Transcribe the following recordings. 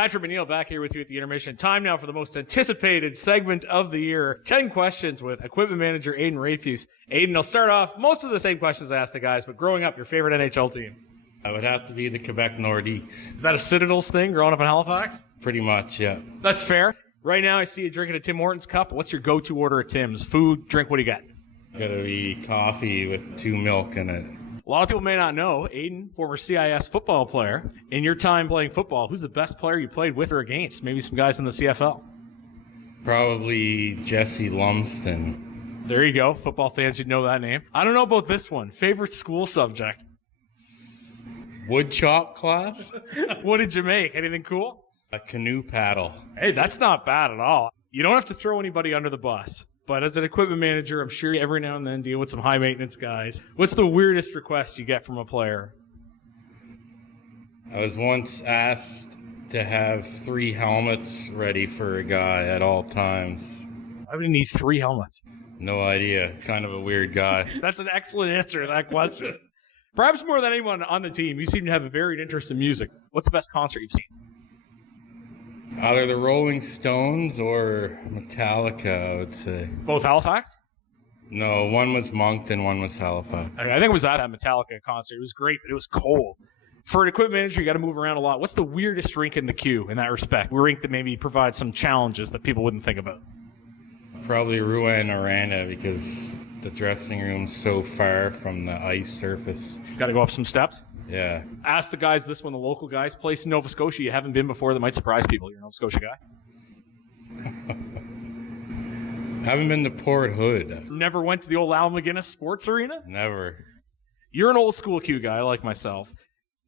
Patrick McNeil back here with you at the intermission. Time now for the most anticipated segment of the year. 10 questions with equipment manager Aidan Rafuse. Aidan, I'll start off most of the same questions I asked the guys, but growing up, your favorite NHL team? I would have to be the Quebec Nordiques. Is that a Citadels thing growing up in Halifax? Pretty much, yeah. That's fair. Right now, I see you drinking a Tim Hortons cup. What's your go-to order at Tim's? Food, drink, what do you got? Gotta be coffee with 2 milk in it. A lot of people may not know, Aidan, former CIS football player. In your time playing football, who's the best player you played with or against? Maybe some guys in the CFL. Probably Jesse Lumsden. There you go. Football fans, you'd know that name. I don't know about this one. Favorite school subject? Wood chop class? What did you make? Anything cool? A canoe paddle. Hey, that's not bad at all. You don't have to throw anybody under the bus. But as an equipment manager, I'm sure you every now and then deal with some high-maintenance guys. What's the weirdest request you get from a player? I was once asked to have 3 helmets ready for a guy at all times. Why would he need 3 helmets? No idea. Kind of a weird guy. That's an excellent answer to that question. Perhaps more than anyone on the team, you seem to have a varied interest in music. What's the best concert you've seen? Either the Rolling Stones or Metallica, I would say. Both Halifax? No, one was Moncton, one was Halifax. I think it was at a Metallica concert. It was great, but it was cold. For an equipment manager, you got to move around a lot. What's the weirdest rink in the queue in that respect? A rink that maybe provides some challenges that people wouldn't think about. Probably Rouen Arena because the dressing room's so far from the ice surface. Got to go up some steps? Yeah. Ask the guys this one, the local guys. Place in Nova Scotia you haven't been before that might surprise people. You're a Nova Scotia guy? Haven't been to Port Hood. Never went to the old Al McGuinness Sports Arena? Never. You're an old school Q guy like myself.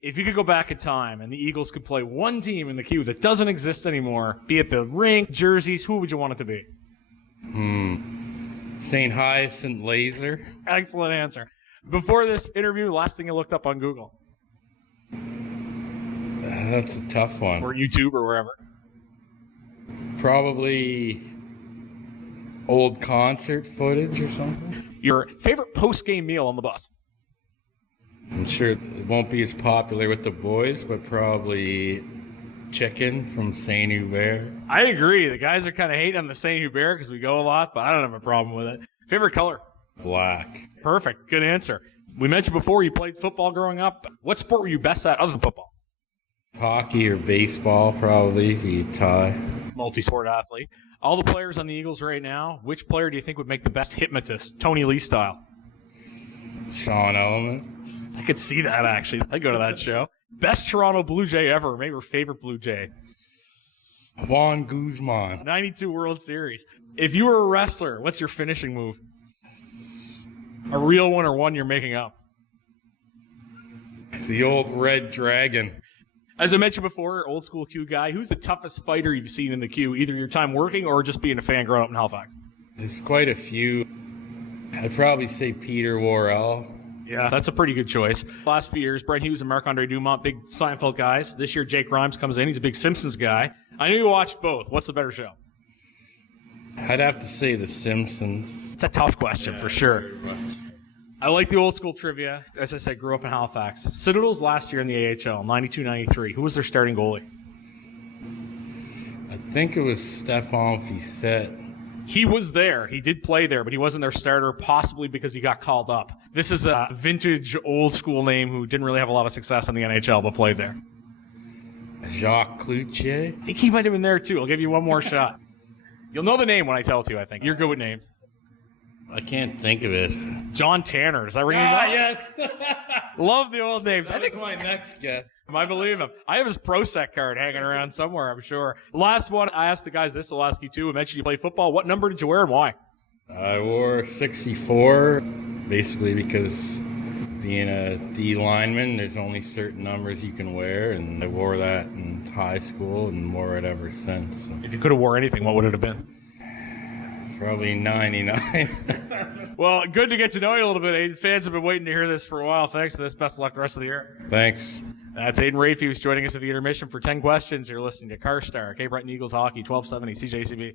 If you could go back in time and the Eagles could play one team in the Q that doesn't exist anymore, be it the rink, jerseys, who would you want it to be? St. Hyacinth Laser. Excellent answer. Before this interview, last thing you looked up on Google? That's a tough one. Or YouTube or wherever? Probably old concert footage or something. Your favorite post-game meal on the bus? I'm sure it won't be as popular with the boys, but probably chicken from Saint Hubert. I agree. The guys are kind of hating on the Saint Hubert because we go a lot, but I don't have a problem with it. Favorite color? Black. Perfect. Good answer. We mentioned before you played football growing up. What sport were you best at other than football? Hockey or baseball, probably, if you tie. Multi-sport athlete. All the players on the Eagles right now, which player do you think would make the best hypnotist? Tony Lee style. Sean Element. I could see that, actually. I'd go to that show. Best Toronto Blue Jay ever. Maybe your favorite Blue Jay. Juan Guzman. 92 World Series. If you were a wrestler, what's your finishing move? A real one or one you're making up? The old Red Dragon. As I mentioned before, old school Q guy, who's the toughest fighter you've seen in the Q, either your time working or just being a fan growing up in Halifax? There's quite a few. I'd probably say Peter Worrell. Yeah, that's a pretty good choice. Last few years, Brent Hughes and Marc-Andre Dumont, big Seinfeld guys. This year, Jake Grimes comes in. He's a big Simpsons guy. I know you watched both. What's the better show? I'd have to say The Simpsons. It's a tough question for sure. I like the old school trivia. As I said, grew up in Halifax. Citadels last year in the AHL, 92-93. Who was their starting goalie? I think it was Stéphane Fissette. He was there. He did play there, but he wasn't their starter, possibly because he got called up. This is a vintage, old-school name who didn't really have a lot of success in the NHL, but played there. Jacques Cloutier. I think he might have been there, too. I'll give you one more shot. You'll know the name when I tell it to you, I think. You're good with names. I can't think of it. John Tanner. Does that ring a bell? Yes. Love the old names. I think my next guess. I believe him. I have his Pro Set card hanging around somewhere, I'm sure. Last one, I asked the guys this, I'll ask you too. I mentioned you play football. What number did you wear and why? I wore 64, basically because being a D lineman, there's only certain numbers you can wear, and I wore that in high school and wore it ever since. So. If you could have wore anything, what would it have been? Probably 99. Well, good to get to know you a little bit, Aidan. Fans have been waiting to hear this for a while. Thanks for this. Best of luck the rest of the year. Thanks. That's Aidan Rafuse joining us at the intermission for 10 questions. You're listening to Carstar, Cape Breton Eagles Hockey, 1270 CJCB.